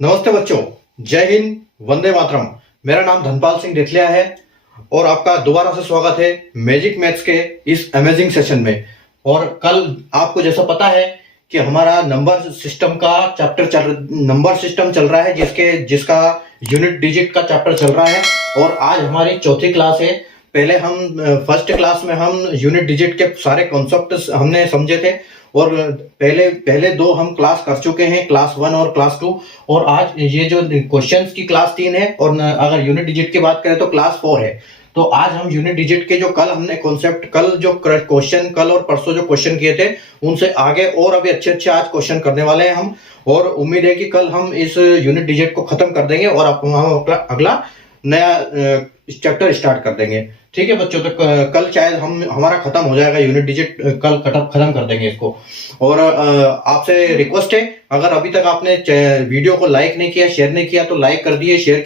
नमस्ते बच्चों, जय हिंद, वंदे मातरम। मेरा नाम धनपाल सिंह डेठलिया है और आपका दोबारा से स्वागत है मैजिक मैथ्स के इस अमेजिंग सेशन में। और कल आपको जैसा पता है कि हमारा नंबर सिस्टम का नंबर सिस्टम चल रहा है, जिसका यूनिट डिजिट का चैप्टर चल रहा है और आज हमारी चौथी क्लास है। पहले हम फर्स्ट क्लास में हम यूनिट डिजिट के सारे कॉन्सेप्ट हमने समझे थे और पहले दो हम क्लास कर चुके हैं, क्लास 1 और क्लास 2। और आज ये जो क्वेश्चंस की क्लास 3 है और अगर यूनिट डिजिट की बात करें तो क्लास 4 है। तो आज हम यूनिट डिजिट के जो कल हमने कॉन्सेप्ट कल और परसों जो क्वेश्चन किए थे उनसे आगे और अभी अच्छे आज क्वेश्चन करने वाले हैं हम। और उम्मीद है कि कल हम इस यूनिट डिजिट को खत्म कर देंगे और हम अगला नया चैप्टर स्टार्ट कर देंगे। ठीक है बच्चों, तो कल शायद हमारा खत्म हो जाएगा यूनिट डिजिट, कल खत्म कर देंगे इसको। और आपसे रिक्वेस्ट है, अगर अभी तक आपने वीडियो को लाइक नहीं किया, शेयर नहीं किया तो लाइक कर दिए, शेयर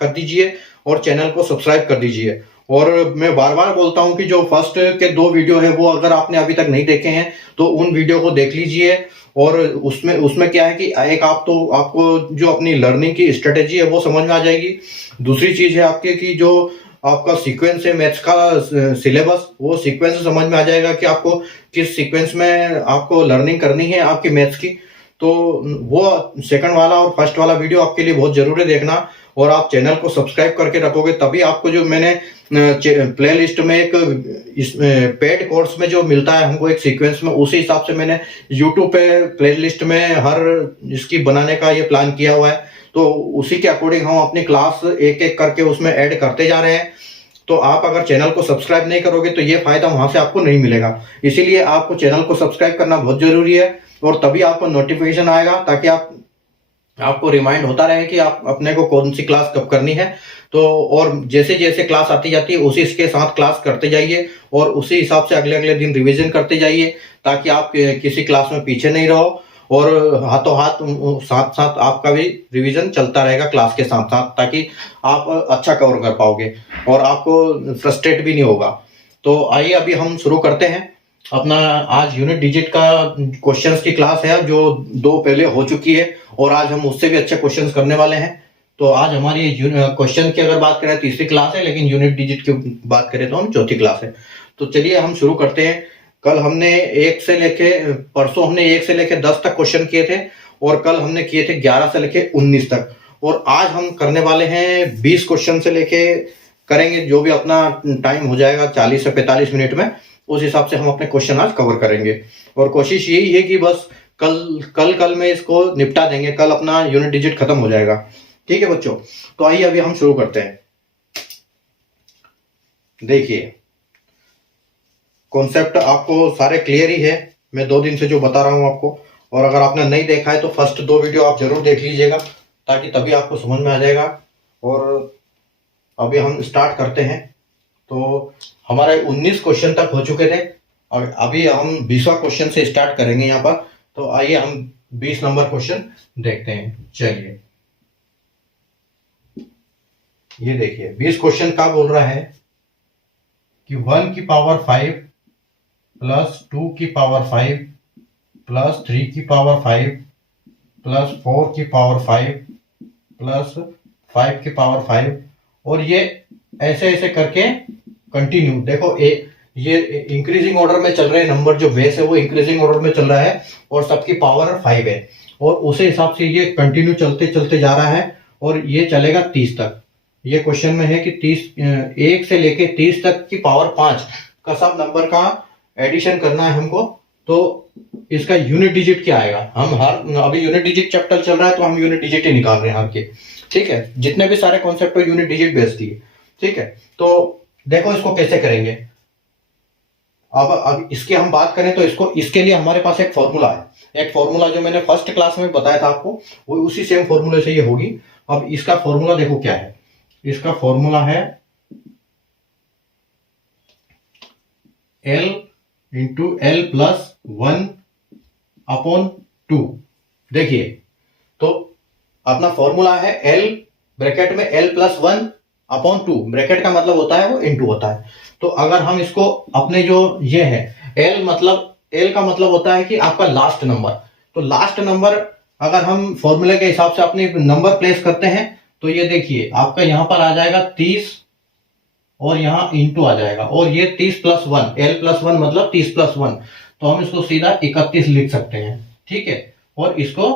कर दीजिए और चैनल को सब्सक्राइब कर दीजिए। और मैं बार बार बोलता हूं कि जो फर्स्ट के 2 वीडियो है वो अगर आपने अभी तक नहीं देखे हैं तो उन वीडियो को देख लीजिए। और उसमें क्या है कि एक आपको जो अपनी लर्निंग की स्ट्रेटेजी है वो समझ में आ जाएगी। दूसरी चीज है आपके कि जो आपका सीक्वेंस है मैथ्स का सिलेबस, वो सीक्वेंस समझ में आ जाएगा कि आपको किस सीक्वेंस में आपको लर्निंग करनी है आपकी मैथ्स की। तो वो सेकंड वाला और फर्स्ट वाला वीडियो आपके लिए बहुत जरूरी है देखना। और आप चैनल को सब्सक्राइब करके रखोगे तभी आपको जो मैंने प्ले लिस्ट में एक पेड कोर्स में जो मिलता है हमको एक सीक्वेंस में, उसी हिसाब से मैंने यूट्यूब पे प्ले लिस्ट में हर इसकी बनाने का ये प्लान किया हुआ है। तो उसी के अकॉर्डिंग हम अपनी क्लास एक एक करके उसमें ऐड करते जा रहे हैं। तो आप अगर चैनल को सब्सक्राइब नहीं करोगे तो ये फायदा वहां से आपको नहीं मिलेगा। इसीलिए आपको चैनल को सब्सक्राइब करना बहुत जरूरी है और तभी आपको नोटिफिकेशन आएगा, ताकि आपको रिमाइंड होता रहे कि आप अपने को कौन सी क्लास कब करनी है। तो और जैसे जैसे क्लास आती जाती है उसी के साथ क्लास करते जाइए और उसी हिसाब से अगले दिन रिवीजन करते जाइए, ताकि आप किसी क्लास में पीछे नहीं रहो और हाथों हाथ साथ साथ आपका भी रिवीजन चलता रहेगा क्लास के साथ साथ, ताकि आप अच्छा कवर कर पाओगे और आपको फ्रस्ट्रेट भी नहीं होगा। तो आइए अभी हम शुरू करते हैं अपना आज यूनिट डिजिट का क्वेश्चंस की क्लास है, जो 2 पहले हो चुकी है और आज हम उससे भी अच्छे क्वेश्चंस करने वाले हैं। तो आज हमारी क्वेश्चन की अगर बात करें तीसरी क्लास है, लेकिन यूनिट डिजिट की बात करें तो हम चौथी क्लास है। तो चलिए हम शुरू करते हैं। कल हमने परसों हमने 1 से लेके 10 तक क्वेश्चन किए थे और कल हमने किए थे 11 से लेके 19 तक। और आज हम करने वाले हैं 20 क्वेश्चन से लेके करेंगे, जो भी अपना टाइम हो जाएगा 40 से 45 मिनट में, उस हिसाब से हम अपने क्वेश्चन आज कवर करेंगे। और कोशिश यही है कि बस कल में इसको निपटा देंगे, कल अपना यूनिट डिजिट खत्म हो जाएगा। ठीक है बच्चों, तो आइए अभी हम शुरू करते हैं। देखिए कॉन्सेप्ट आपको सारे क्लियर ही है, मैं 2 दिन से जो बता रहा हूं आपको। और अगर आपने नहीं देखा है तो फर्स्ट 2 वीडियो आप जरूर देख लीजिएगा, ताकि तभी आपको समझ में आ जाएगा। और अभी हम स्टार्ट करते हैं। तो हमारे 19 क्वेश्चन तक हो चुके थे और अभी हम 20वां क्वेश्चन से स्टार्ट करेंगे यहाँ पर। तो आइए हम 20 नंबर क्वेश्चन देखते हैं। चलिए ये देखिए 20 क्वेश्चन का बोल रहा है कि 1 की पावर 5 प्लस 2 की पावर 5 प्लस 3 की पावर 5 प्लस 4 की पावर 5 प्लस 5 की पावर 5, और ये ऐसे करके कंटिन्यू। देखो ये इंक्रीजिंग ऑर्डर में चल रहे नंबर, जो बेस है वो इंक्रीजिंग ऑर्डर में चल रहा है और सबकी पावर 5 है और उसी हिसाब से ये कंटिन्यू चलते जा रहा है और ये चलेगा 30 तक। ये क्वेश्चन में है कि 1 से लेके 30 तक की पावर 5 का सब नंबर का एडिशन करना है हमको। तो इसका यूनिट डिजिट क्या आएगा? अभी यूनिट डिजिट चैप्टर चल रहा है तो हम यूनिट डिजिट ही निकाल रहे हैं हर के। ठीक है, जितने भी सारे concept per unit digit based है। ठीक है, तो देखो इसको कैसे करेंगे। अब इसकी हम बात करें तो इसके लिए हमारे पास एक फॉर्मूला है। एक फॉर्मूला जो मैंने फर्स्ट क्लास में बताया था आपको, वो उसी सेम फॉर्मूले से ये होगी। अब इसका फॉर्मूला देखो क्या है। इसका फॉर्मूला है L इंटू L प्लस 1/2। देखिए तो अपना फॉर्मूला है L ब्रैकेट में L प्लस 1/2, ब्रैकेट का मतलब होता है वो इंटू होता है। तो अगर हम इसको अपने जो ये है L का मतलब होता है कि आपका लास्ट नंबर। तो लास्ट नंबर अगर हम फॉर्मूले के हिसाब से अपने नंबर प्लेस करते हैं तो ये देखिए आपका यहाँ पर आ जाएगा 30 और यहाँ इंटू आ जाएगा, और ये 30+1, L+1 मतलब 30+1, तो हम इसको सीधा 31 लिख सकते हैं। ठीक है, और इसको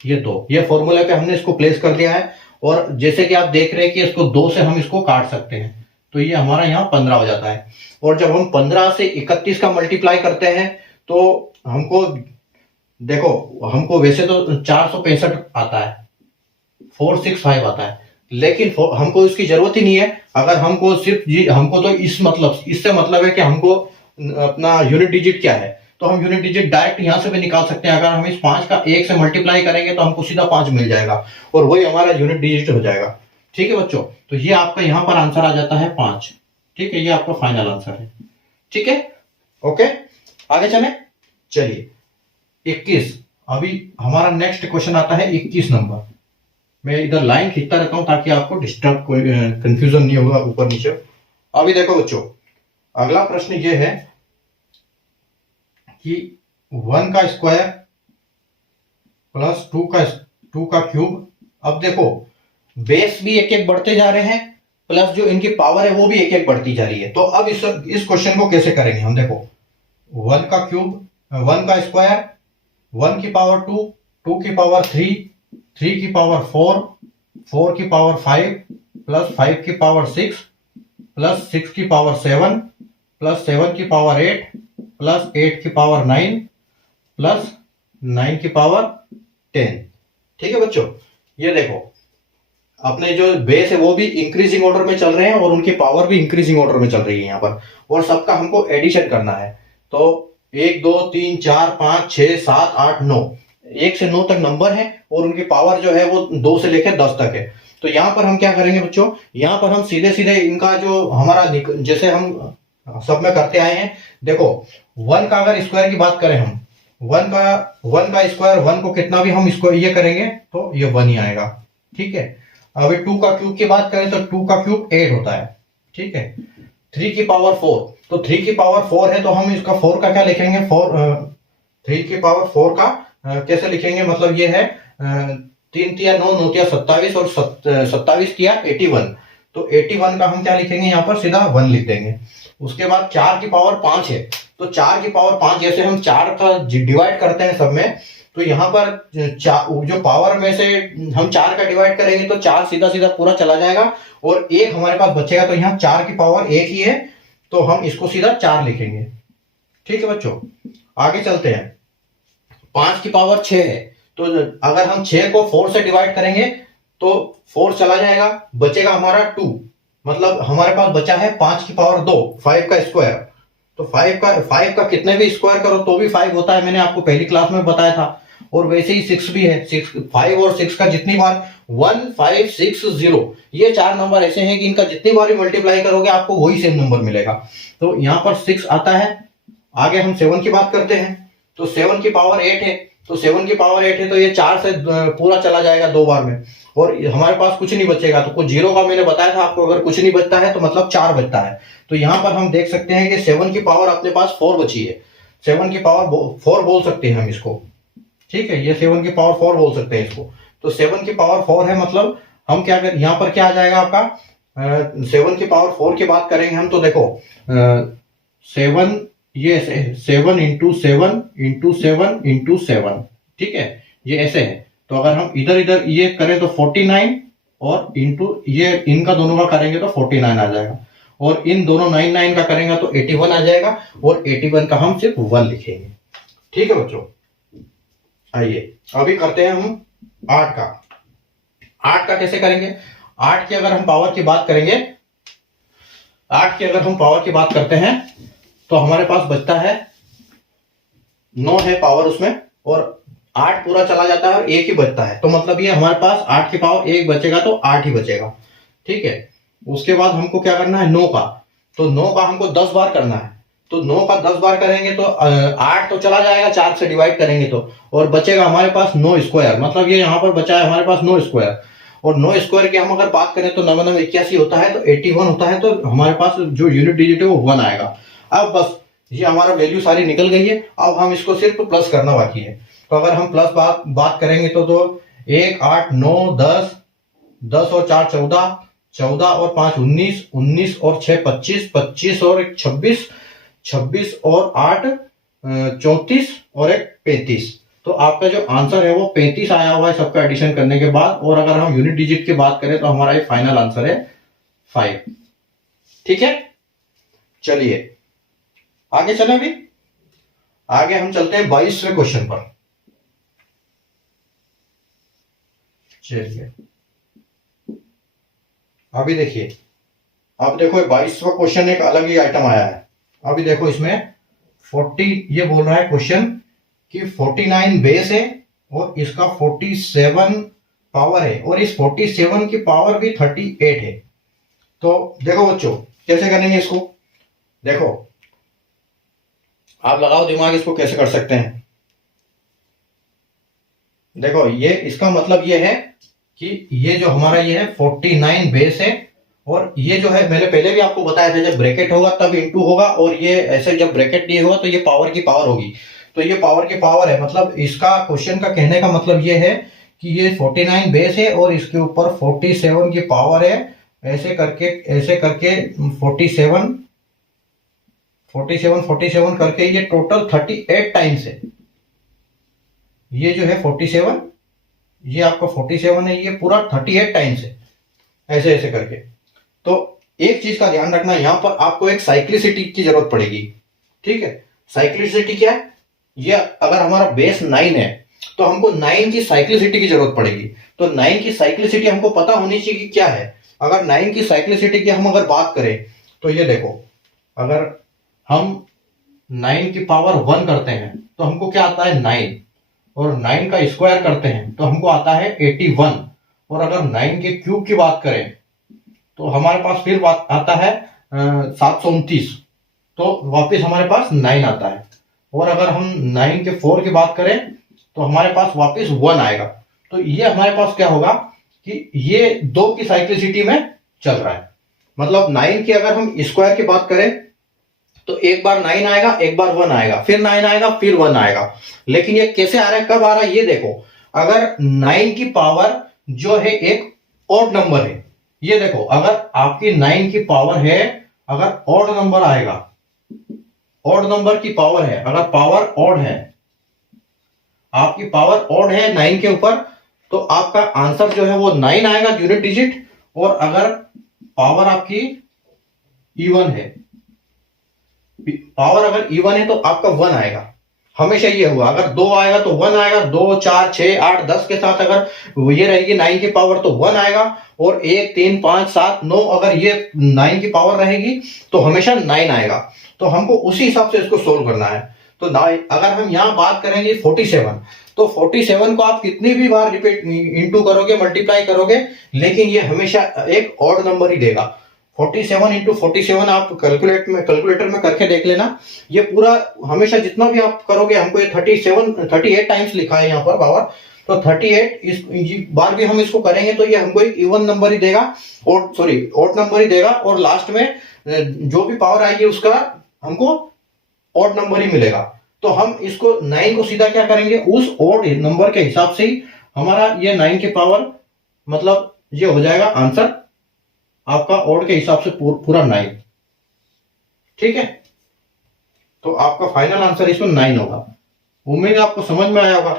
ये 2, ये फॉर्मूले पे हमने इसको प्लेस कर दिया है। और जैसे कि आप देख रहे हैं कि इसको 2 से हम इसको काट सकते हैं, तो ये हमारा यहाँ 15 हो जाता है। और जब हम 15 से 31 का मल्टीप्लाई करते हैं तो हमको देखो, हमको वैसे तो 465 आता है, 465 आता है, लेकिन हमको इसकी जरूरत ही नहीं है। अगर हमको सिर्फ हमको तो इससे मतलब है कि हमको अपना यूनिट डिजिट क्या है, तो हम यूनिट डिजिट डायरेक्ट यहां से भी निकाल सकते हैं। अगर हम इस 5 का 1 से मल्टीप्लाई करेंगे तो हमको सीधा 5 मिल जाएगा और वही हमारा यूनिट डिजिट हो जाएगा। ठीक है बच्चों, तो ये आपका यहां पर आंसर आ जाता है 5। ठीक है, ये आपका फाइनल आंसर है। ठीक है, ओके, आगे चलिए 21। अभी हमारा नेक्स्ट क्वेश्चन आता है 21 नंबर। मैं इधर लाइन खींचता रहता हूं ताकि आपको डिस्टर्ब कोई कंफ्यूजन नहीं होगा ऊपर नीचे। अभी देखो बच्चों, अगला प्रश्न ये है कि 1 का स्क्वायर प्लस 2 का क्यूब। अब देखो, बेस भी एक एक बढ़ते जा रहे हैं, प्लस जो इनकी पावर है वो भी एक एक बढ़ती जा रही है। तो अब इस क्वेश्चन को कैसे करेंगे हम, देखो 1 का क्यूब, 1 का स्क्वायर, 1 की पावर 2, 2 की पावर 3, 3 की पावर 4, 4 की पावर 5, प्लस 5 की पावर 6, प्लस 6 की पावर 7, प्लस 7 की पावर 8, प्लस 8 की पावर 9, प्लस 9 की पावर 10। ठीक है बच्चों, ये देखो अपने जो बेस है वो भी इंक्रीजिंग ऑर्डर में चल रहे हैं और उनकी पावर भी इंक्रीजिंग ऑर्डर में चल रही है यहाँ पर, और सबका हमको एडिशन करना है। तो 1 2 3 4 5 6 7 8 9, 1 से 9 तक नंबर है और उनकी पावर जो है वो 2 से लेकर 10 तक है। तो यहाँ पर हम क्या करेंगे बच्चों, यहाँ पर हम सीधे सीधे इनका जो हमारा जैसे हम सब में करते आए हैं, देखो 1 का अगर स्क्वायर की बात करें हम, 1 का स्क्वायर, 1 को कितना भी हम इसको ये करेंगे तो ये 1 ही आएगा। ठीक है, अभी 2 का क्यूब की बात करें तो 2 का क्यूब 8 होता है। ठीक है, 3 की पावर 4, तो 3 की पावर 4 है तो हम इसका 4 का क्या लिखेंगे, 3 की पावर 4 का कैसे लिखेंगे, मतलब ये है 3 तिया 9, 9 तिया 27 और 27 तिया 81, तो 81 का हम क्या लिखेंगे यहाँ पर, सीधा 1 लिख देंगे। उसके बाद 4 की पावर 5 है, तो 4 की पावर 5 जैसे हम 4 का डिवाइड करते हैं सब में, तो यहाँ पर जो पावर में से हम 4 का डिवाइड करेंगे तो 4 सीधा सीधा पूरा चला जाएगा और 1 हमारे पास बचेगा, तो यहाँ 4 की पावर 1 ही है तो हम इसको सीधा 4 लिखेंगे। ठीक है बच्चों, आगे चलते हैं। 5 की पावर 6 है, तो अगर हम 6 को 4 से डिवाइड करेंगे तो 4 चला जाएगा, बचेगा हमारा 2, मतलब हमारे पास बचा है 5 की पावर 2, 5 का स्क्वायर। तो 5 का कितने भी स्क्वायर करो तो भी 5 होता है, मैंने आपको पहली क्लास में बताया था। और वैसे ही 6 भी है, 5 और 6 का जितनी बार 1 5 6 0, ये 4 नंबर ऐसे हैं कि इनका जितनी बार मल्टीप्लाई करोगे आपको वही सेम नंबर मिलेगा। तो यहाँ पर 6 आता है। आगे हम 7 की बात करते हैं, तो 7 की पावर 8 है, तो 7 की पावर 8 है तो ये 4 से पूरा चला जाएगा 2 बार में और हमारे पास कुछ नहीं बचेगा। तो कुछ जीरो का मैंने बताया था आपको, अगर कुछ नहीं बचता है तो मतलब 4 बचता है। तो यहाँ पर हम देख सकते हैं कि 7 की पावर अपने पास 4 बची है, 7 की पावर 4 बोल सकते हैं हम इसको। ठीक है, ये 7 की पावर 4 बोल सकते हैं इसको। तो 7 की पावर 4 है, मतलब हम क्या कर, यहाँ पर क्या आ जाएगा आपका 7 की पावर 4 की बात करेंगे हम तो देखो 7, ये 7 इंटू 7 इंटू 7 इंटू 7, ठीक है, ये ऐसे है। तो अगर हम इधर इधर ये करें तो 49 और इंटू ये इनका दोनों का करेंगे तो 49 आ जाएगा, और इन दोनों 9 का करेंगे तो 81 आ जाएगा, और 81 का हम सिर्फ 1 लिखेंगे। ठीक है बच्चों, आइए अभी करते हैं हम 8 का। 8 का कैसे करेंगे, 8 की अगर हम पावर की बात करेंगे, 8 की अगर हम पावर की बात करते हैं तो हमारे पास बचता है 9 है पावर उसमें, और 8 पूरा चला जाता है और 1 ही बचता है। तो मतलब ये हमारे पास 8 की पावर 1 बचेगा तो 8 ही बचेगा। ठीक है, उसके बाद हमको क्या करना है 9 का, तो 9 का हमको 10 बार करना है। तो 9 का 10 बार करेंगे तो 8 तो चला जाएगा 4 से डिवाइड करेंगे तो, और बचेगा हमारे पास 9 स्क्वायर, मतलब ये यहाँ पर बचा है हमारे पास 9 स्क्वायर। और 9 स्क्वायर की हम अगर बात करें तो 9 9 81 होता है, तो 81 होता है, तो हमारे पास जो यूनिट डिजिट है वो 1 आएगा। अब बस ये हमारा वैल्यू सारी निकल गई है, अब हम इसको सिर्फ प्लस करना बाकी है। तो अगर हम प्लस बात करेंगे तो 1 8 9 10, 10 और 4 14, 14 और 5 19, 19 और 6 25, 25 और 1 26, 26 और 8 34 और 1 35। तो आपका जो आंसर है वो 35 आया हुआ है सबका एडिशन करने के बाद। और अगर हम यूनिट डिजिट की बात करें तो हमारा ये फाइनल आंसर है 5। ठीक है, चलिए आगे चलें। अभी आगे हम चलते हैं 22वें क्वेश्चन पर। चलिए अभी देखिए, अब देखो 22वां क्वेश्चन एक अलग ही आइटम आया है। अभी देखो इसमें 40 ये बोल रहा है क्वेश्चन कि 49 बेस है और इसका 47 पावर है और इस 47 की पावर भी 38 है। तो देखो बच्चों कैसे करेंगे इसको, देखो आप लगाओ दिमाग, इसको कैसे कर सकते हैं। देखो ये इसका मतलब ये है कि ये जो हमारा ये है 49 बेस है और ये जो है मैंने पहले भी आपको बताया था जब ब्रैकेट होगा तब इंटू होगा और ये ऐसे जब ब्रैकेट नहीं होगा तो ये पावर की पावर होगी। तो ये पावर की पावर है, मतलब इसका क्वेश्चन का कहने का मतलब ये है कि ये 49 बेस है और इसके ऊपर 47 की पावर है। ऐसे करके 47 47 करके ये टोटल 38 टाइम्स है। ये जो है 47, ये आपका 47 है, ये पूरा 38 टाइम्स है ऐसे ऐसे करके। तो एक चीज का ध्यान रखना, यहां पर आपको एक साइक्लिसिटी की जरूरत पड़ेगी। ठीक है, साइक्लिसिटी क्या है, ये अगर हमारा बेस 9 है तो हमको 9 की साइक्लिसिटी की जरूरत पड़ेगी। तो 9 की साइक्लिसिटी हमको पता होनी चाहिए कि क्या है। अगर 9 की साइक्लिसिटी की हम अगर बात करें तो ये देखो, अगर हम 9 की पावर 1 करते हैं तो हमको क्या आता है 9, और 9 का स्क्वायर करते हैं तो हमको आता है 81, और अगर 9 के क्यूब की बात करें तो हमारे पास फिर बात आता है 729, तो वापस हमारे पास 9 आता है। और अगर हम 9 के 4 की बात करें तो हमारे पास वापस 1 आएगा। तो ये हमारे पास क्या होगा कि ये 2 की साइक्लिसिटी में चल रहा है। मतलब 9 की अगर हम स्क्वायर की बात करें तो एक बार 9 आएगा, एक बार 1 आएगा, फिर 9 आएगा, फिर 1 आएगा। लेकिन ये कैसे आ रहा है, कब आ रहा है, ये देखो, अगर 9 की पावर जो है एक ऑड नंबर है, ये देखो अगर आपकी 9 की पावर है, अगर ऑड नंबर आएगा, ऑड नंबर की पावर है, अगर पावर ऑड है, आपकी पावर ऑड है 9 के ऊपर, तो आपका आंसर जो है वो 9 आएगा यूनिट डिजिट। और अगर पावर आपकी इवन है, पावर अगर इवन है तो आपका 1 आएगा। हमेशा ये हुआ, अगर 2 आएगा तो 1 आएगा, 2 4 6 8 10 के साथ अगर ये रहेगी 9 की पावर तो 1 आएगा, और 1 3 5 7 9 अगर ये 9 की पावर रहेगी तो हमेशा 9 आएगा। तो हमको उसी हिसाब से इसको सोल्व करना है। तो अगर हम यहां बात करेंगे 47, तो 47 को आप कितनी भी बार रिपीट इंटू करोगे, मल्टीप्लाई करोगे, लेकिन ये हमेशा एक ऑड नंबर ही देगा। 47 इंटू 47 आप कैलकुलेटर में करके देख लेना। ये पूरा हमेशा जितना भी आप करोगे, हमको ये 38 टाइम्स लिखा है यहाँ पर पावर, तो 38 इस बार भी हम इसको करेंगे तो ये हमको एक इवन नंबर ही देगा, ऑड नंबर ही देगा। और लास्ट में जो भी पावर आएगी उसका हमको ऑड नंबर ही मिलेगा। तो हम इसको 9 को सीधा क्या करेंगे, उस ऑड नंबर के हिसाब से ही हमारा ये 9 की पावर, मतलब ये हो जाएगा आंसर आपका ऑड के हिसाब से पूरा 9। ठीक है, तो आपका फाइनल आंसर इसमें 9 होगा। उम्मीद है आपको समझ में आया होगा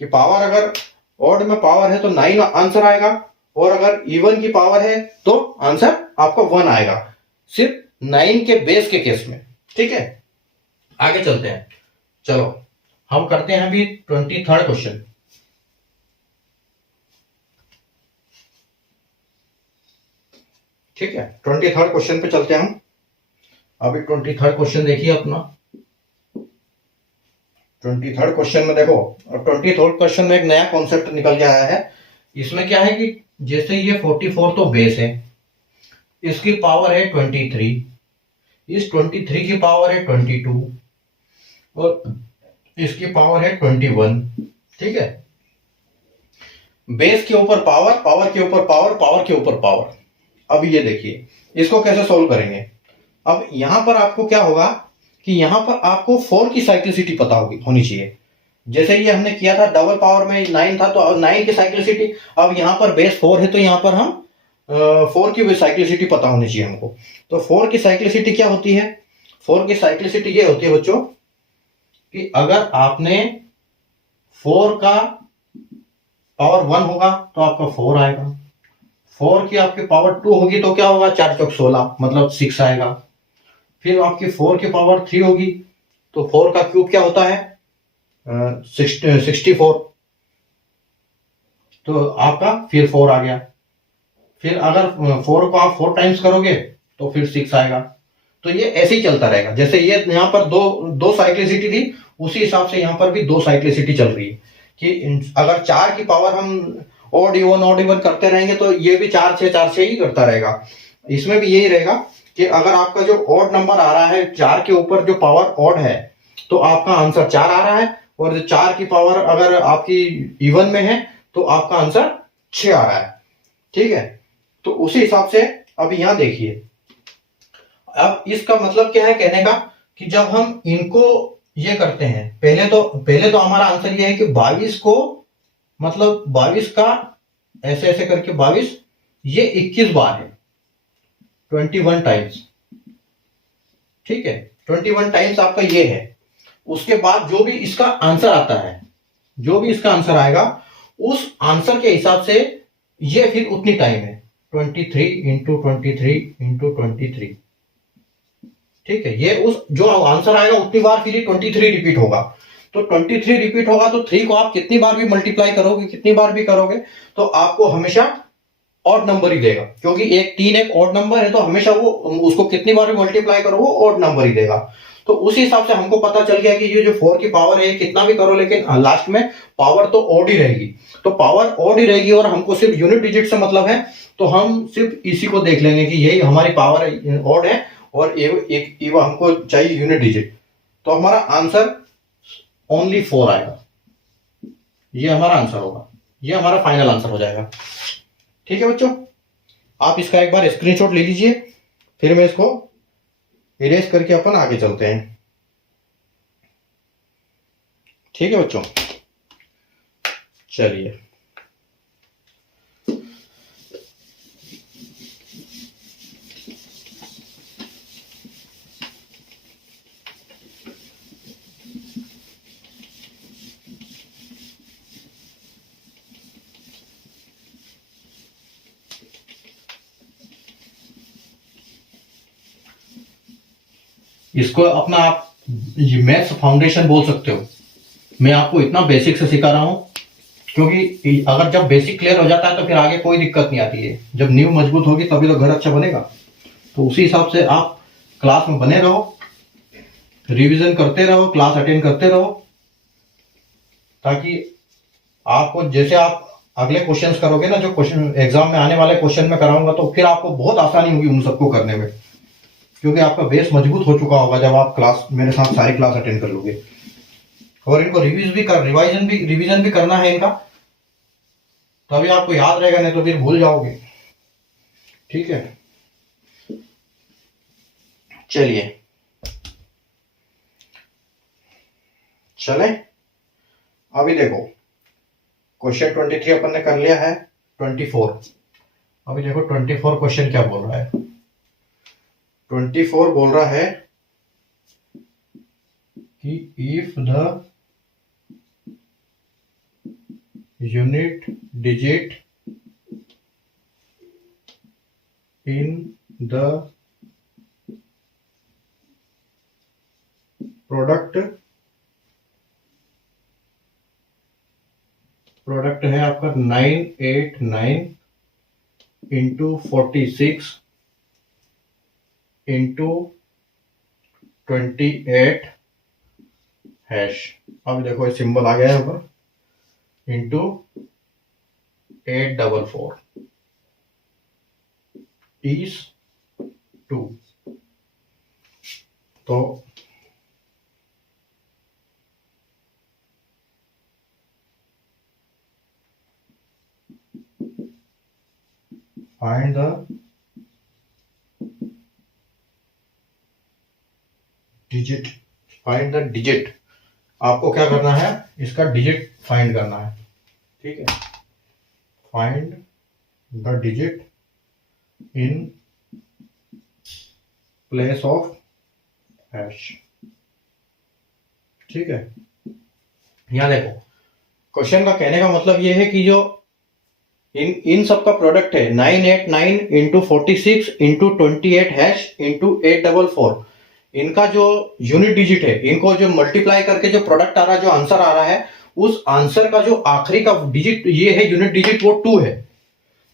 कि पावर अगर ऑड में पावर है तो 9 आंसर आएगा, और अगर इवन की पावर है तो आंसर आपका 1 आएगा, सिर्फ 9 के बेस के केस में। ठीक है, आगे चलते हैं। चलो हम करते हैं अभी 23rd क्वेश्चन। ठीक है, 23rd क्वेश्चन पे चलते हैं हम। अभी 23rd क्वेश्चन देखिए अपना। 23rd क्वेश्चन में देखो, 23rd क्वेश्चन में एक नया कॉन्सेप्ट निकल के आया है। इसमें क्या है कि जैसे ये 44 तो बेस है, इसकी पावर है 23, इस 23 की पावर है 22, और इसकी पावर है 21। ठीक है, बेस के ऊपर पावर, पावर के ऊपर पावर, पावर के ऊपर पावर। अब ये देखिए इसको कैसे सोल्व करेंगे। अब यहां पर आपको क्या होगा कि यहां पर आपको 4 की साइक्लिसिटी पता होनी चाहिए। जैसे ये हमने किया था डबल पावर में 9 था, तो 9 की साइक्लिसिटी, अब यहाँ पर बेस 4 है तो यहाँ पर हम 4 की साइक्लिसिटी पता होनी चाहिए हमको। तो 4 की साइक्लिसिटी क्या होती है? 4 की साइक्लिसिटी ये होती है बच्चों कि अगर आपने 4 का पावर 1 होगा तो आपका 4 आएगा, 4 की आपकी पावर 2 होगी तो क्या होगा, 4 चौक 16 मतलब 6 आएगा। फिर आपकी 4 की पावर 3 होगी तो 4 का क्यूब क्या होता है, 64, तो आपका फिर 4 आ गया। फिर अगर 4 को आप 4 टाइम्स करोगे तो फिर 6 आएगा। तो ये ऐसे ही चलता रहेगा। जैसे ये यहाँ पर दो दो साइक्लिसिटी थी, उसी हिसाब से यहाँ पर भी दो साइक्लिसिटी चल रही है कि अगर 4 की पावर हम ऑड इवन करते रहेंगे तो ये भी 4 6 ही करता रहेगा। इसमें भी यही रहेगा कि अगर आपका जो ऑड नंबर आ रहा है 4 के ऊपर जो पावर ऑड है तो आपका आंसर 4 आ रहा है, और जो 4 की पावर अगर आपकी इवन में है तो आपका आंसर 6 आ रहा है। ठीक है, तो उसी हिसाब से अब यहां देखिए, अब इसका मतलब क्या है कहने का कि जब हम इनको ये करते हैं, पहले तो हमारा आंसर ये है कि 22 को मतलब 22 का ऐसे ऐसे करके 22 ये 21 बार है, 21 टाइम्स। ठीक है, 21 टाइम्स आपका ये है। उसके बाद जो भी इसका आंसर आता है, जो भी इसका आंसर आएगा उस आंसर के हिसाब से ये फिर उतनी टाइम है, 23 इंटू 23 इंटू 23। ठीक है, ये उस जो आंसर आएगा उतनी बार फिर 23 रिपीट होगा। तो 23 रिपीट होगा तो 3 को आप कितनी बार भी मल्टीप्लाई करोगे, कितनी बार भी करोगे तो आपको हमेशा ऑड नंबर ही देगा, क्योंकि एक 3 एक ऑड नंबर है तो हमेशा वो उसको कितनी बार भी मल्टीप्लाई करो वो ऑड नंबर ही देगा। तो उस हिसाब से हमको पता चल गया कि ये जो 4 की पावर है कितना भी करो लेकिन लास्ट में पावर तो ऑड ही रहेगी। तो पावर ऑड ही रहेगी और हमको सिर्फ यूनिट डिजिट से मतलब है, तो हम सिर्फ इसी को देख लेंगे कि यही हमारी पावर ऑड है और एक हमको चाहिए यूनिट डिजिट। तो हमारा आंसर ओनली 4 आएगा, ये हमारा आंसर होगा, ये हमारा फाइनल आंसर हो जाएगा। ठीक है बच्चों, आप इसका एक बार स्क्रीनशॉट ले लीजिए, फिर मैं इसको इरेज करके अपन आगे चलते हैं। ठीक है बच्चों, चलिए। इसको अपना आप मैथ्स फाउंडेशन बोल सकते हो। मैं आपको इतना बेसिक से सिखा रहा हूं क्योंकि अगर जब बेसिक क्लियर हो जाता है तो फिर आगे कोई दिक्कत नहीं आती है। जब नींव मजबूत होगी तभी तो घर अच्छा बनेगा। तो उसी हिसाब से आप क्लास में बने रहो, रिवीजन करते रहो, क्लास अटेंड करते रहो, ताकि आपको जैसे आप अगले क्वेश्चंस करोगे ना, जो क्वेश्चन एग्जाम में आने वाले क्वेश्चन में कराऊंगा, तो फिर आपको बहुत आसानी होगी उन सबको करने में, क्योंकि आपका बेस मजबूत हो चुका होगा जब आप क्लास मेरे साथ सारी क्लास अटेंड कर लोगे। और इनको रिवीजन भी करना है इनका, तभी आपको याद रहेगा, नहीं तो फिर भूल जाओगे। ठीक है, चलिए चले। अभी देखो क्वेश्चन 23 अपन ने कर लिया है, 24। अभी देखो 24 क्वेश्चन क्या बोल रहा है। 24 बोल रहा है कि if the unit digit in the product है आपका 989 इंटू 46 इंटू 28 हैश। अब देखो ये सिंबल आ गया है ऊपर, इंटू 844 इज 2। तो find the digit आपको क्या करना है, इसका डिजिट फाइंड करना है। ठीक है, find the digit in place of hash. ठीक है, यहां देखो क्वेश्चन का कहने का मतलब ये है कि जो इन सब का प्रोडक्ट है 989 इंटू 46 इंटू 28 हैश इंटू 844, इनका जो यूनिट डिजिट है, इनको जो मल्टीप्लाई करके जो प्रोडक्ट आ रहा है, जो आंसर आ रहा है, उस आंसर का जो आखिरी का डिजिट ये है, यूनिट डिजिट, वो 2 है।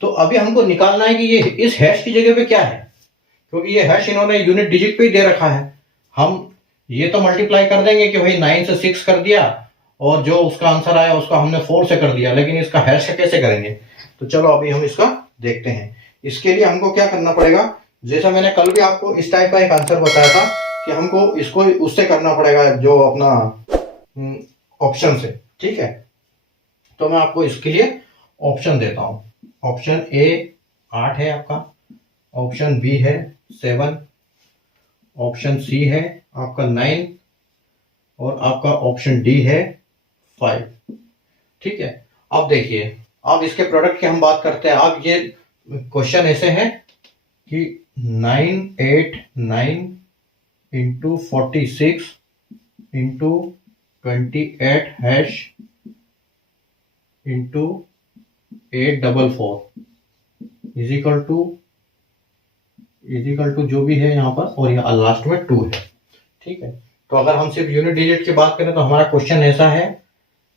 तो अभी हमको निकालना है कि ये इस हैश की जगह पे क्या है, क्योंकि ये हैश इन्होंने यूनिट डिजिट पे ही दे रखा है। हम ये तो मल्टीप्लाई कर देंगे कि भाई 9 से 6 कर दिया और जो उसका आंसर आया उसका हमने 4 से कर दिया, लेकिन इसका हैश का कैसे करेंगे? तो चलो अभी हम इसका देखते हैं। इसके लिए हमको क्या करना पड़ेगा, जैसा मैंने कल भी आपको इस टाइप का एक आंसर बताया था कि हमको इसको उससे करना पड़ेगा, जो अपना ऑप्शन से। ठीक है, तो मैं आपको इसके लिए ऑप्शन देता हूं। ऑप्शन ए 8 है आपका, ऑप्शन बी है 7, ऑप्शन सी है आपका 9 और आपका ऑप्शन डी है 5। ठीक है, अब देखिए, अब इसके प्रोडक्ट की हम बात करते हैं। अब ये क्वेश्चन ऐसे है कि 989 into 46 into 28 hash into 844 is equal to जो भी है यहाँ पर, और यहाँ लास्ट में 2 है। ठीक है, तो अगर हम सिर्फ यूनिट डिजिट की बात करें तो हमारा क्वेश्चन ऐसा है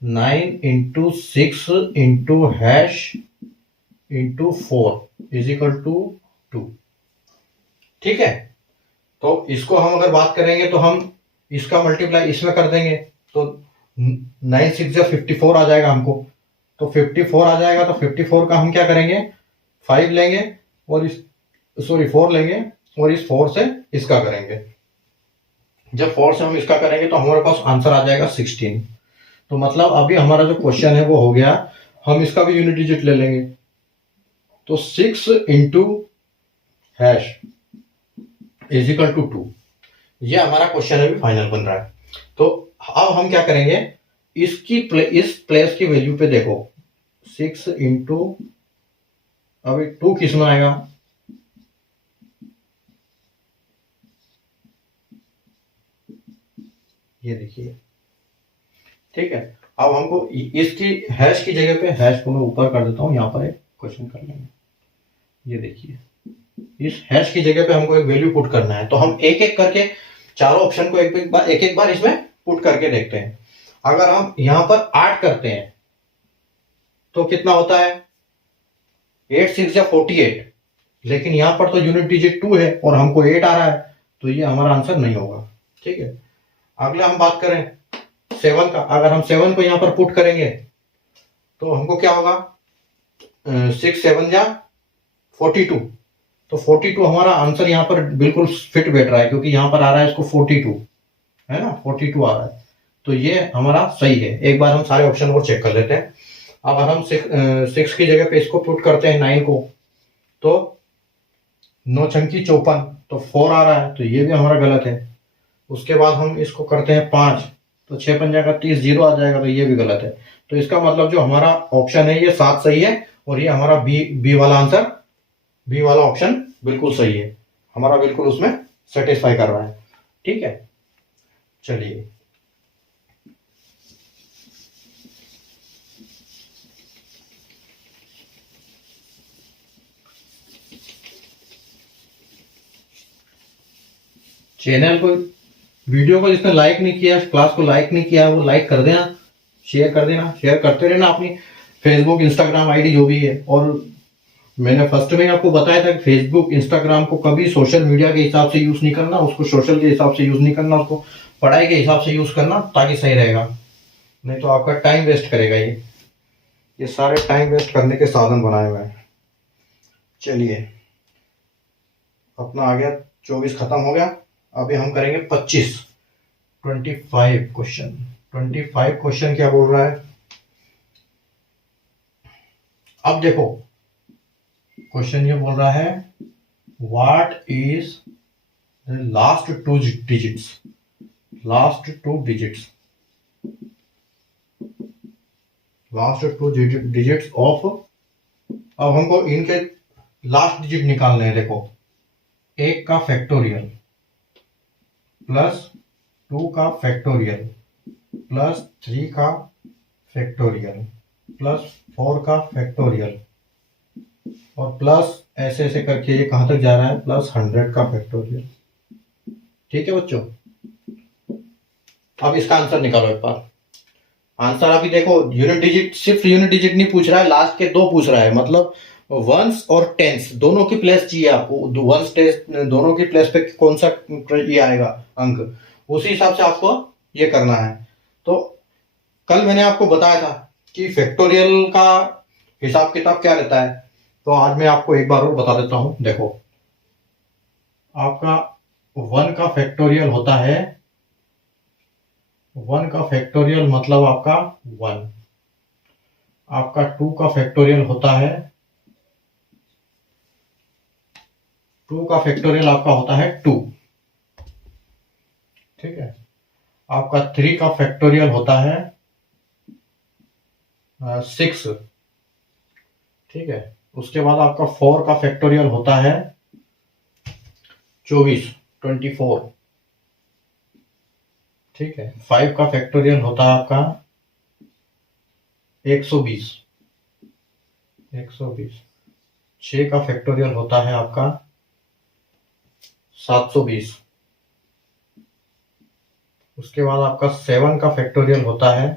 9 into 6 into hash into 4 is equal to 2। ठीक है, तो इसको हम अगर बात करेंगे तो हम इसका मल्टीप्लाई इसमें कर देंगे, तो 9 6 या 54 आ जाएगा हमको। तो 54 आ जाएगा, तो 54 का हम क्या करेंगे, 5 लेंगे और 4 लेंगे और इस 4 से इसका करेंगे। जब 4 से हम इसका करेंगे तो हमारे पास आंसर आ जाएगा 16। तो मतलब अभी हमारा जो क्वेश्चन है वो हो गया। हम इसका भी यूनिट डिजिट ले लेंगे, तो 6 इंटू हैश इजिकल टू 2। ये हमारा क्वेश्चन अभी फाइनल बन रहा है। तो अब हम क्या करेंगे, इस प्लेस की वैल्यू पे देखो, 6 इंटू, अभी 2 किस में आएगा, ये देखिए। ठीक है, अब हमको इसकी हैश की जगह पे, हैश को मैं ऊपर कर देता हूं, यहां पर एक क्वेश्चन कर लेंगे। ये देखिए, इस हैश की जगह पे हमको एक वैल्यू पुट करना है। तो हम एक एक करके चारों ऑप्शन को एक एक बार इसमें पुट करके देखते हैं। अगर हम यहां पर 8 करते हैं तो कितना होता है, 8 6 या 48, लेकिन यहां पर तो यूनिट डिजिट 2 है और हमको 8 आ रहा है, तो ये हमारा आंसर नहीं होगा। ठीक है, अगला हम बात करें 7 का। अगर हम 7 को यहां पर पुट करेंगे तो हमको क्या होगा, 6 7 या 42। तो 42 हमारा आंसर यहाँ पर बिल्कुल फिट बैठ रहा है, क्योंकि यहाँ पर आ रहा है इसको 42, है ना, 42 आ रहा है। तो ये हमारा सही है। एक बार हम सारे ऑप्शन को चेक कर लेते हैं। अगर हम 6 की जगह पे इसको पुट करते हैं 9 को, तो 9 छंकी 54, तो 4 आ रहा है, तो ये भी हमारा गलत है। उसके बाद हम इसको करते हैं 5, तो 6 पंजा का 30, 0 आ जाएगा, तो ये भी गलत है। तो इसका मतलब जो हमारा ऑप्शन है ये 7 सही है, और ये हमारा बी वाला आंसर, बी वाला ऑप्शन बिल्कुल सही है, हमारा बिल्कुल उसमें सेटिस्फाई कर रहा है। ठीक है, चलिए चैनल को, वीडियो को जिसने लाइक नहीं किया, क्लास को लाइक नहीं किया, वो लाइक कर देना, शेयर कर देना, शेयर करते रहना अपनी फेसबुक इंस्टाग्राम आईडी जो भी है। और मैंने फर्स्ट में आपको बताया था कि फेसबुक इंस्टाग्राम को कभी सोशल मीडिया के हिसाब से यूज नहीं करना, उसको सोशल के हिसाब से यूज नहीं करना, उसको पढ़ाई के हिसाब से यूज करना, ताकि सही रहेगा। नहीं तो आपका टाइम वेस्ट करेगा ये सारे टाइम वेस्ट करने के साधन बनाए हुए हैं। चलिए, अपना आ गया 24 खत्म हो गया। अभी हम करेंगे 25 क्वेश्चन। 25 क्वेश्चन क्या बोल रहा है, अब देखो क्वेश्चन ये बोल रहा है, what is the last two digits last two digits of, अब हमको इनके लास्ट डिजिट निकालने हैं। देखो, 1 का फैक्टोरियल प्लस 2 का फैक्टोरियल प्लस 3 का फैक्टोरियल प्लस 4 का फैक्टोरियल और प्लस ऐसे ऐसे करके ये कहां तक जा रहा है, प्लस 100 का फैक्टोरियल। ठीक है बच्चों, अब इसका आंसर निकालो एक बार। आंसर अभी देखो, यूनिट डिजिट, सिर्फ यूनिट डिजिट नहीं पूछ रहा है, लास्ट के 2 पूछ रहा है, मतलब वंस और टेंस दोनों की प्लेस चाहिए आपको। वंस टेंस दोनों की प्लेस पे कौन सा ये आएगा अंक, उसी हिसाब से आपको ये करना है। तो कल मैंने आपको बताया था कि फैक्टोरियल का हिसाब किताब क्या रहता है, तो आज मैं आपको एक बार और बता देता हूं। देखो, आपका 1 का फैक्टोरियल होता है, 1 का फैक्टोरियल मतलब आपका 1। आपका 2 का फैक्टोरियल होता है, 2 का फैक्टोरियल आपका होता है 2। ठीक है, आपका 3 का फैक्टोरियल होता है 6। ठीक है, उसके बाद आपका 4 का फैक्टोरियल होता है 24। ठीक है, 5 का फैक्टोरियल होता है आपका 120। 6 का फैक्टोरियल होता है आपका 720। उसके बाद आपका 7 का फैक्टोरियल होता है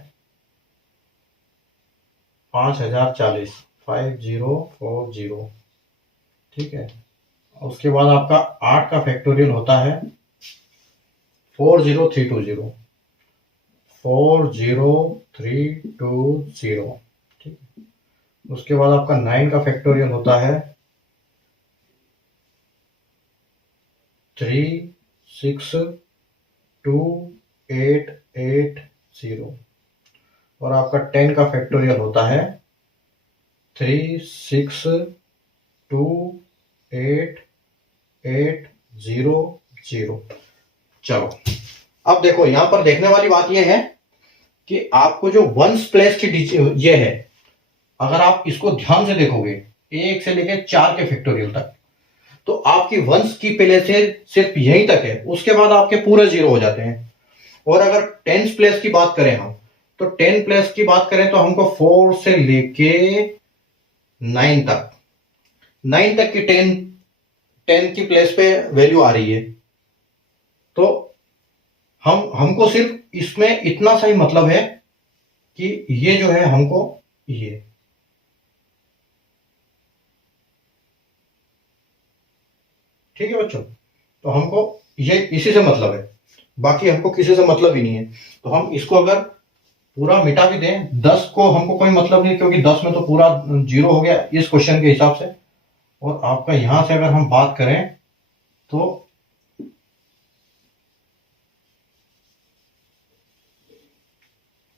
5040, 5040। ठीक है, उसके बाद आपका 8 का फैक्टोरियल होता है 40320, 40320। ठीक है, उसके बाद आपका 9 का फैक्टोरियल होता है 36280 और आपका 10 का फैक्टोरियल होता है 3628800। चलो, अब देखो, यहां पर देखने वाली बात यह है कि आपको जो वंस प्लेस की ये है, अगर आप इसको ध्यान से देखोगे 1 से लेकर 4 के फैक्टोरियल तक, तो आपकी वंस की प्लेस से सिर्फ यहीं तक है, उसके बाद आपके पूरे 0 हो जाते हैं। और अगर टेंस प्लेस की बात करें हम, तो 10 प्लेस की बात करें तो हमको 4 से लेके 9 तक, 9 तक की 10 की प्लेस पे वैल्यू आ रही है। तो हमको सिर्फ इसमें इतना सा ही मतलब है कि ये जो है हमको ये, ठीक है बच्चों, तो हमको ये इसी से मतलब है, बाकी हमको किसी से मतलब ही नहीं है। तो हम इसको अगर पूरा मिटा भी दें, 10 को हमको कोई मतलब नहीं, क्योंकि 10 में तो पूरा 0 हो गया इस क्वेश्चन के हिसाब से। और आपका यहां से अगर हम बात करें तो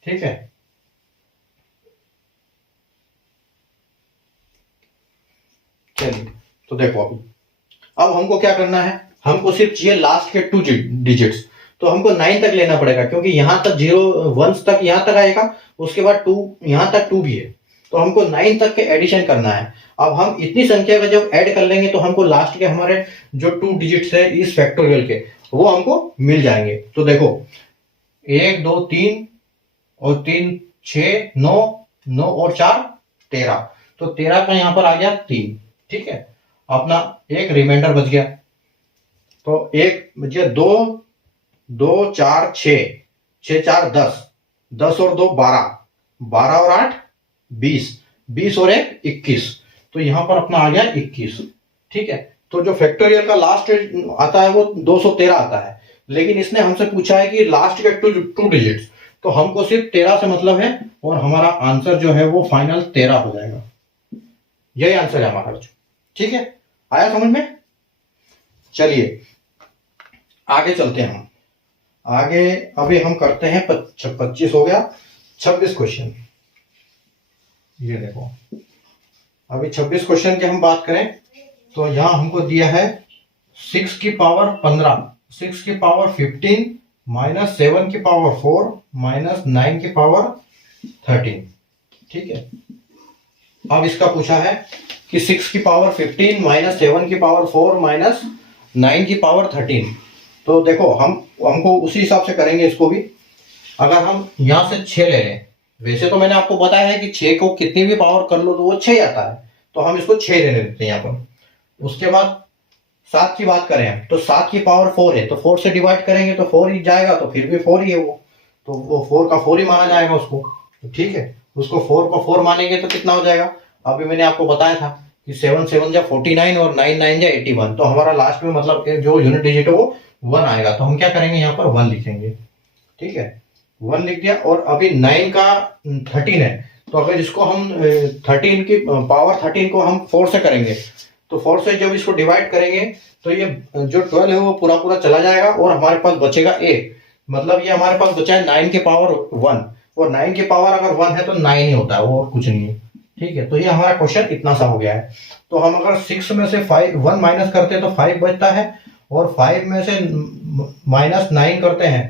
ठीक है, चलिए, तो देखो अब हमको क्या करना है, हमको सिर्फ चाहिए लास्ट के 2 डिजिट्स। तो हमको 9 तक लेना पड़ेगा, क्योंकि यहां तक 0 1 तक यहां तक आएगा, उसके बाद 2 यहां तक 2 भी है, तो हमको 9 तक के एडिशन करना है। अब हम इतनी संख्या का जब ऐड कर लेंगे तो हमको लास्ट के हमारे जो 2 डिजिट्स है इस फैक्टोरियल के, वो हमको मिल जाएंगे। तो देखो, 1 2 3 और 3 6 9, 9 और 4 13, तो 13 का यहां पर आ गया 3। ठीक है, अपना एक रिमाइंडर बच गया, तो एक बच गया 2 2 4 6, 6 4 10, 10 और 2 12, 12 और 8 20, 20 और 1 21, तो यहां पर अपना आ गया 21। ठीक है, तो जो फैक्टोरियल का लास्ट आता है वो 213 आता है, लेकिन इसने हमसे पूछा है कि लास्ट के 2 डिजिट्स, तो हमको सिर्फ 13 से मतलब है, और हमारा आंसर जो है वो फाइनल 13 हो जाएगा। यही आंसर है हमारा। ठीक है, आया समझ में? चलिए आगे चलते हैं हम आगे। अभी हम करते हैं 25 हो गया, 26 क्वेश्चन। ये देखो, अभी 26 क्वेश्चन की हम बात करें तो यहां हमको दिया है 6 की पावर 15, 6 की पावर 15 माइनस 7 की पावर 4 माइनस 9 की पावर 13। ठीक है। अब इसका पूछा है कि 6 की पावर 15 माइनस 7 की पावर 4 माइनस 9 की पावर 13। तो देखो हमको उसी हिसाब से करेंगे इसको भी। अगर हम यहाँ से 6 ले लें, वैसे तो मैंने आपको बताया है कि 6 को कितनी भी पावर कर लो तो वो 6 आता है, तो हम इसको 6 लेने देते हैं यहाँ पर। उसके बाद 7 की बात करें तो 7 की पावर 4 है, तो 4 से डिवाइड करेंगे तो 4 ही जाएगा, तो फिर भी 4 ही है वो, तो वो 4 का 4 ही माना जाएगा उसको। तो ठीक है, उसको 4 को 4 मानेंगे तो कितना हो जाएगा, अभी मैंने आपको बताया था कि 7 7 जा 49 और 9 9 जा 81, तो हमारा लास्ट में मतलब जो यूनिट डिजिट है वो 1 आएगा। तो हम क्या करेंगे, यहाँ पर 1 लिखेंगे। ठीक है, 1 लिख दिया। और अभी 9 का 13 है, तो अगर इसको हम 13 की पावर 13 को हम 4 से करेंगे, तो 4 से जब इसको डिवाइड करेंगे तो ये जो 12 है वो पूरा पूरा चला जाएगा और हमारे पास बचेगा 1। मतलब ये हमारे पास बचा है 9 के पावर 1, और 9 की पावर अगर 1 है तो 9 ही होता है, वो और कुछ नहीं है। ठीक है, तो ये हमारा क्वेश्चन इतना सा हो गया है। तो हम अगर 6 में से 1 माइनस करते हैं तो 5 बचता है, और 5 में से माइनस 9 करते हैं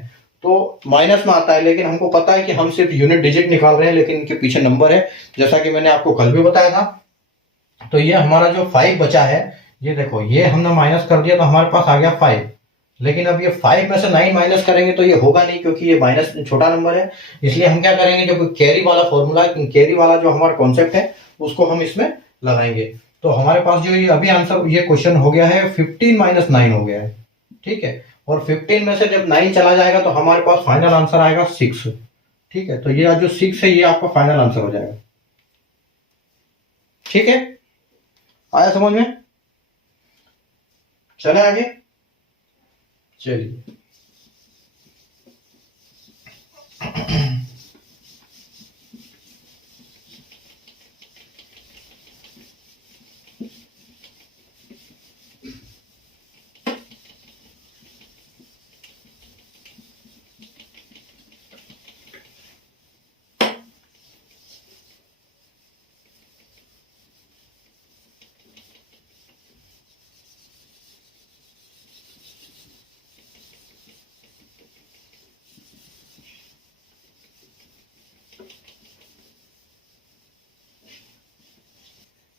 तो माइनस में आता है। लेकिन हमको पता है कि हम सिर्फ यूनिट डिजिट निकाल रहे हैं, लेकिन इनके पीछे नंबर है, जैसा कि मैंने आपको कल भी बताया था। तो ये हमारा जो 5 बचा है, ये देखो, ये हमने माइनस कर दिया तो हमारे पास आ गया 5। लेकिन अब ये 5 में से 9 माइनस करेंगे तो ये होगा नहीं, क्योंकि ये माइनस छोटा नंबर है। इसलिए हम क्या करेंगे, जो कैरी वाला फॉर्मूला, कैरी वाला जो हमारा कॉन्सेप्ट है उसको हम इसमें लगाएंगे। तो हमारे पास जो ये अभी आंसर, ये क्वेश्चन हो गया है 15 माइनस 9 हो गया है। ठीक है, और 15 में से जब 9 चला जाएगा तो हमारे पास फाइनल आंसर आएगा 6। ठीक है, तो ये जो 6 है ये आपका फाइनल आंसर हो जाएगा। ठीक है, आया समझ में? चले आगे, चलिए।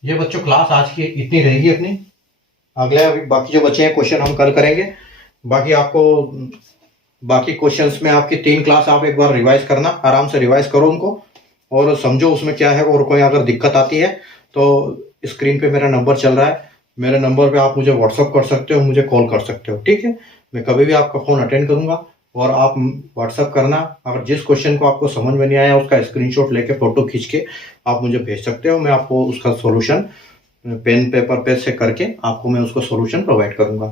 ये बच्चों क्लास आज की इतनी रहेगी अपनी। अगले अभी बाकी जो बचे हैं क्वेश्चन हम कल करेंगे। बाकी आपको बाकी क्वेश्चंस में आपकी 3 क्लास आप एक बार रिवाइज करना, आराम से रिवाइज करो उनको और समझो उसमें क्या है। और कोई अगर दिक्कत आती है तो स्क्रीन पे मेरा नंबर चल रहा है, मेरे नंबर पे आप मुझे व्हाट्सअप कर सकते हो, मुझे कॉल कर सकते हो। ठीक है, मैं कभी भी आपका फ़ोन अटेंड करूंगा। और आप व्हाट्सअप करना, अगर जिस क्वेश्चन को आपको समझ में नहीं आया उसका स्क्रीनशॉट लेके फोटो खींच के आप मुझे भेज सकते हो। मैं आपको उसका सोल्यूशन पेन पेपर पे से करके आपको मैं उसका सोल्यूशन प्रोवाइड करूंगा।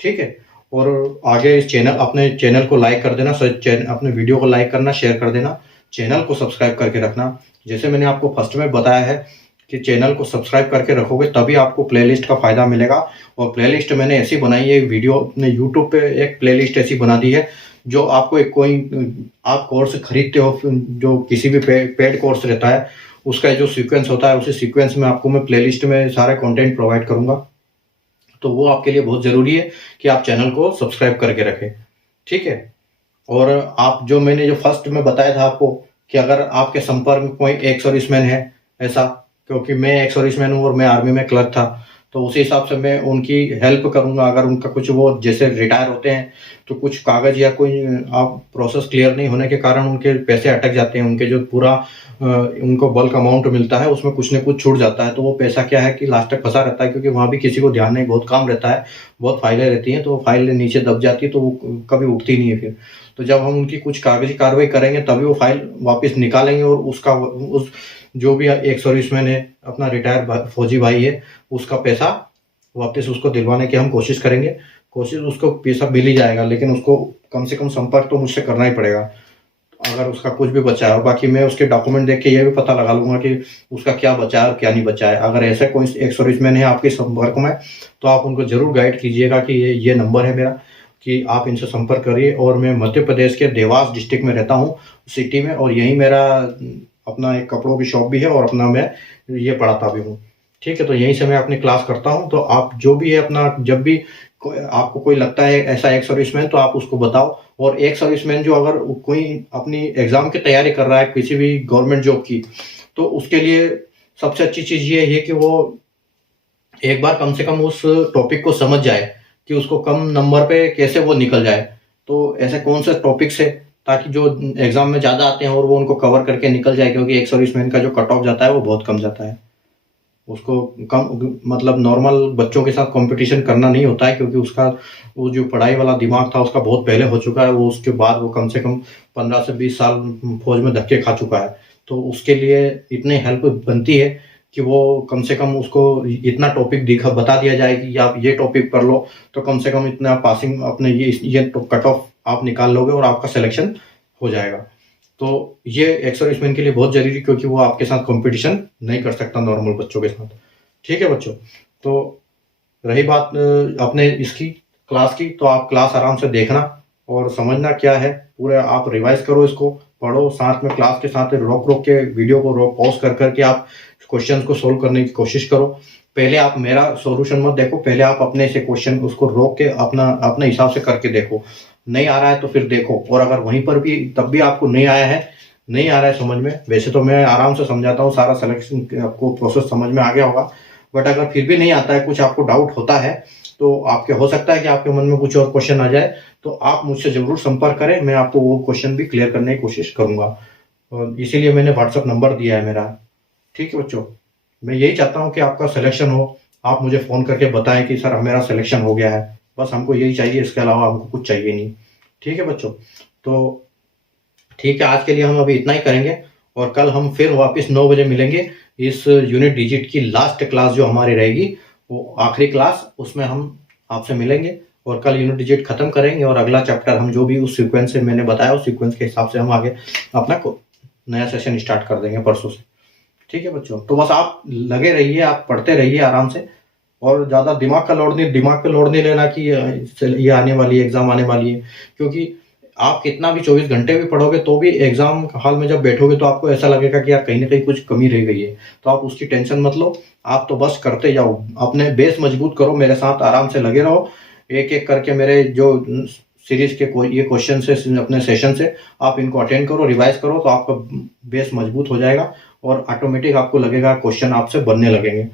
ठीक है, और आगे इस चैनल, अपने चैनल को लाइक कर देना, अपने वीडियो को लाइक करना, शेयर कर देना, चैनल को सब्सक्राइब करके रखना। जैसे मैंने आपको फर्स्ट में बताया है कि चैनल को सब्सक्राइब करके रखोगे तभी आपको प्लेलिस्ट का फ़ायदा मिलेगा। और प्लेलिस्ट मैंने ऐसी बनाई है, वीडियो अपने यूट्यूब पे एक प्लेलिस्ट ऐसी बना दी है जो आपको एक कोई आप कोर्स खरीदते हो, जो किसी भी पेड कोर्स रहता है उसका जो सीक्वेंस होता है, उसी सीक्वेंस में आपको मैं प्लेलिस्ट में सारे कंटेंट प्रोवाइड करूंगा। तो वो आपके लिए बहुत ज़रूरी है कि आप चैनल को सब्सक्राइब करके रखें। ठीक है, और आप जो मैंने जो फर्स्ट में बताया था आपको कि अगर आपके संपर्क में कोई एक्स सर्विसमैन है, ऐसा, क्योंकि मैं एक्स सर्विसमैन हूँ और मैं आर्मी में क्लर्क था, तो उसी हिसाब से मैं उनकी हेल्प करूंगा। अगर उनका कुछ, वो जैसे रिटायर होते हैं तो कुछ कागज या कोई आप प्रोसेस क्लियर नहीं होने के कारण उनके पैसे अटक जाते हैं, उनके जो पूरा उनको बल्क अमाउंट मिलता है उसमें कुछ न कुछ छूट जाता है, तो वो पैसा क्या है कि लास्ट तक फंसा रहता है, क्योंकि वहाँ भी किसी को ध्यान नहीं, बहुत काम रहता है, बहुत फाइलें रहती हैं, तो वो फाइल नीचे दब जाती है तो वो कभी उठती नहीं है फिर। तो जब हम उनकी कुछ कागजी कार्रवाई करेंगे तभी वो फाइल वापस निकालेंगे, और उसका उस जो भी एक सर्विसमैन है, अपना रिटायर फौजी भाई है, उसका पैसा वापस उसको दिलवाने की हम कोशिश करेंगे। कोशिश, उसको पैसा मिल ही जाएगा, लेकिन उसको कम से कम संपर्क तो मुझसे करना ही पड़ेगा अगर उसका कुछ भी बचा है। बाकी मैं उसके डॉक्यूमेंट देख के ये भी पता लगा लूंगा कि उसका क्या बचा है और क्या नहीं बचा है। अगर ऐसा कोई एक सर्विसमैन है आपके संपर्क में तो आप उनको जरूर गाइड कीजिएगा कि ये नंबर है मेरा, कि आप इनसे संपर्क करिए। और मैं मध्य प्रदेश के देवास डिस्ट्रिक्ट में रहता हूँ, सिटी में, और यहीं मेरा अपना एक कपड़ों की शॉप भी है और अपना मैं ये पढ़ाता भी हूँ। ठीक है, तो यहीं से मैं अपनी क्लास करता हूँ। तो आप जो भी है अपना, जब भी आपको कोई लगता है ऐसा एक सर्विसमैन, तो आप उसको बताओ। और एक सर्विसमैन जो अगर कोई अपनी एग्जाम की तैयारी कर रहा है किसी भी गवर्नमेंट जॉब की, तो उसके लिए सबसे अच्छी चीज़ ये है कि वो एक बार कम से कम उस टॉपिक को समझ जाए कि उसको कम नंबर पे कैसे वो निकल जाए। तो ऐसे कौन से टॉपिक्स है ताकि जो एग्जाम में ज़्यादा आते हैं और वो उनको कवर करके निकल जाए, क्योंकि एक सर्विसमैन का जो कट ऑफ जाता है वो बहुत कम जाता है। उसको कम मतलब नॉर्मल बच्चों के साथ कंपटीशन करना नहीं होता है, क्योंकि उसका वो जो पढ़ाई वाला दिमाग था उसका बहुत पहले हो चुका है। वो उसके बाद वो कम से कम 15 से 20 साल फौज में धक्के खा चुका है। तो उसके लिए इतनी हेल्प बनती है कि वो कम से कम उसको इतना टॉपिक दिखा बता दिया जाए कि आप ये टॉपिक पढ़ लो, तो कम से कम इतना पासिंग अपने ये कट ऑफ आप निकाल लोगे और आपका सिलेक्शन हो जाएगा। तो ये एक्स सर्विसमैन के लिए बहुत जरूरी, क्योंकि वो आपके साथ कंपटीशन नहीं कर सकता नॉर्मल बच्चों के साथ। ठीक है बच्चों, तो रही बात अपने इसकी क्लास की, तो आप क्लास आराम से देखना और समझना क्या है, पूरा आप रिवाइज करो, इसको पढ़ो साथ में, क्लास के साथ रोक रोक के वीडियो को रोक पॉज कर करके आप क्वेश्चंस को सोल्व करने की कोशिश करो। पहले आप मेरा सॉल्यूशन मत देखो, पहले आप अपने से क्वेश्चन उसको रोक के अपने हिसाब से करके देखो। नहीं आ रहा है तो फिर देखो, और अगर वहीं पर भी तब भी आपको नहीं आ रहा है समझ में, वैसे तो मैं आराम से समझाता हूँ, सारा सिलेक्शन आपको प्रोसेस समझ में आ गया होगा, बट अगर फिर भी नहीं आता है, कुछ आपको डाउट होता है, तो आपके हो सकता है कि आपके मन में कुछ और क्वेश्चन आ जाए, तो आप मुझसे जरूर संपर्क करें, मैं आपको वो क्वेश्चन भी क्लियर करने की कोशिश करूंगा। और इसीलिए मैंने व्हाट्सएप नंबर दिया है मेरा। ठीक है बच्चों, मैं यही चाहता हूँ कि आपका सिलेक्शन हो, आप मुझे फ़ोन करके बताएं कि सर मेरा सिलेक्शन हो गया है, बस हमको यही चाहिए, इसके अलावा हमको कुछ चाहिए नहीं। ठीक है बच्चों, तो ठीक है, आज के लिए हम अभी इतना ही करेंगे, और कल हम फिर वापस 9 बजे मिलेंगे। इस यूनिट डिजिट की लास्ट क्लास जो हमारी रहेगी, वो आखिरी क्लास, उसमें हम आपसे मिलेंगे और कल यूनिट डिजिट खत्म करेंगे, और अगला चैप्टर हम जो भी उस सीक्वेंस से मैंने बताया उस सीक्वेंस के हिसाब से हम आगे अपना नया सेशन स्टार्ट कर देंगे परसों से। ठीक है बच्चों, तो बस आप लगे रहिए, आप पढ़ते रहिए आराम से, और ज़्यादा दिमाग पे लोड नहीं लेना कि ये आने वाली है, एग्जाम आने वाली है, क्योंकि आप कितना भी 24 घंटे भी पढ़ोगे तो भी एग्जाम हॉल में जब बैठोगे तो आपको ऐसा लगेगा कि यार कहीं ना कहीं कुछ कमी रह गई है। तो आप उसकी टेंशन मत लो, आप तो बस करते जाओ, अपने बेस मजबूत करो, मेरे साथ आराम से लगे रहो, एक एक करके मेरे जो सीरीज के ये क्वेश्चन से अपने सेशन से आप इनको अटेंड करो, रिवाइज करो, तो आपका बेस मजबूत हो जाएगा और ऑटोमेटिक आपको लगेगा क्वेश्चन आपसे बनने लगेंगे,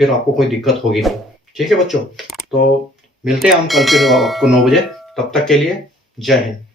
फिर आपको कोई दिक्कत होगी नहीं। ठीक है बच्चों, तो मिलते हैं हम कल फिर आपको 9 बजे, तब तक के लिए जय हिंद।